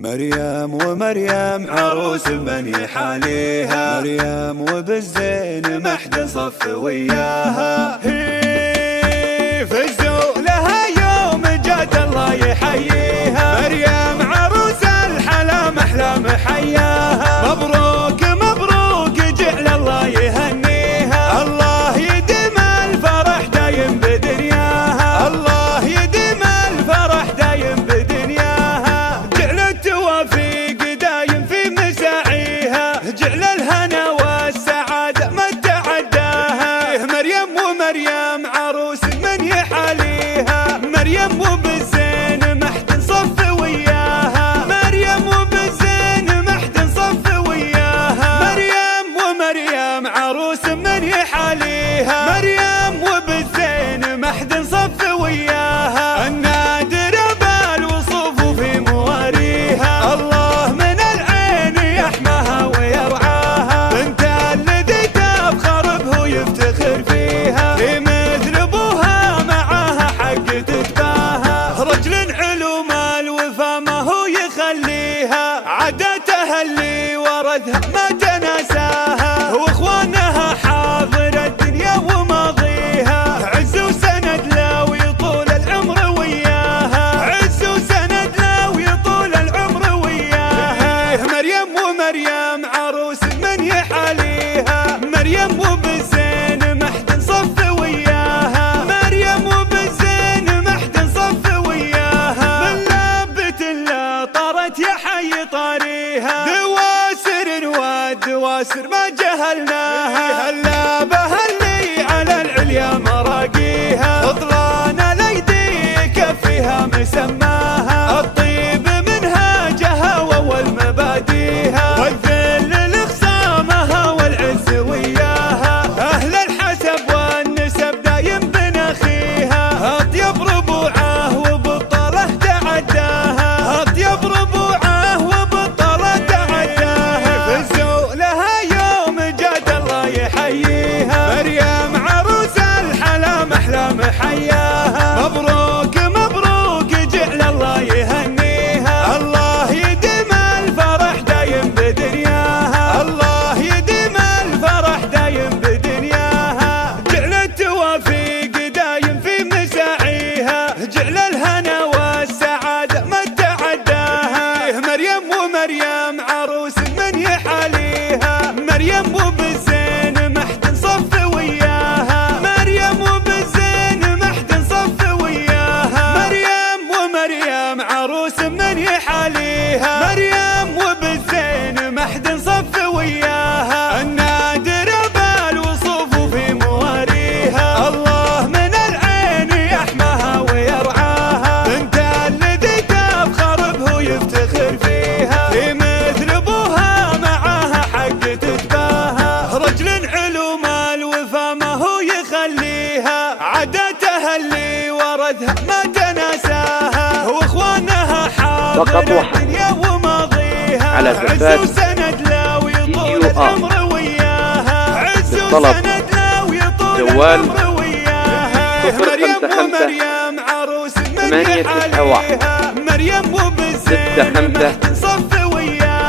مريم ومريم عروس بني حاليها، مريم وبالزين محد صف وياها. هي فزوا لها يوم جات الله يحييها، مريم عروس الحلا احلام حياها. مبروك مبروك جعل الله يهنيها، الله يديم الفرح دايم بدنياها، الله يديم الفرح دايم بدنياها. جعل التوافيق دايم في مساعيها، جعل الهنا والسعادة ما تعداها. مريم ومريم عروس من يحاليها، مريم وبالزين محد صف وياها، مريم وبالزين محد صف وياها. مريم ومريم عروس من يحاليها، مريم وبالزين محد صف وياها. النادر بالوصوف في مواريها، الله من العين يحماها ويرعاها. بنت الذي تفخر به يفتخر فيها، في مثل ابوها معاها حق تتباهى. رجل علوم الوفا ما هو يخليها، عاداتها اللي ورثها ما تناساها. واخوانها حاضر الدنيا وماضيها، عز وسند لو يطول العمر وياها، عز وسند لو يطول العمر وياها. مريم ومريم عروس من يحاليها، مريم وبالزين محد صف وياها، مريم وبالزين محد صف وياها. من لابت لا طارت يا حي طاريها، دواسر والدواسر ما جهلناها. هلابه اللي على العليا مراقيها، فضلان الايدي كفيها مسماها. الطيب منها جها والمباديها، والذل لخصامها والعز وياها. اهل الحسب والنسب دايم بنخيها، اطيب ربوعه وبطله تعداها، اطيب ربوعه وبطله تعداها. فزوا لها يوم جات الله يحييها، مريم عروس الحلا احلام حياها. مبروك مبروك جعل الله يهنيها، الله يديم الفرح دايم بدنياها، الله يديم الفرح دايم بدنياها. جعل التوافيق دايم في مساعيها، جعل الهنا والسعادة ما تعداها. مريم ومريم عروس من يحاليها، مريم وبالزين محد صف وياها، مريم وبالزين محد صف وياها. مريم ومريم عروس من يحاليها، مريم وبالزين محد صف وياها. النادر بالوصوف في مواريها، الله من العين يحماها ويرعاها. بنت الذي تفخر به يفتخر فيها، في مثل ابوها معاها حق تتباهى. رجل علوم الوفا ما هو يخليها، عاداتها اللي ورثها ما تناساها. واخوانها حاضر الدنيا وماضيها، على عز وسند لو يطول العمر وياها، عز وسند لو يطول العمر وياها. مريم ومريم عروس من يحاليها، مريم وبالزين محد صف وياها.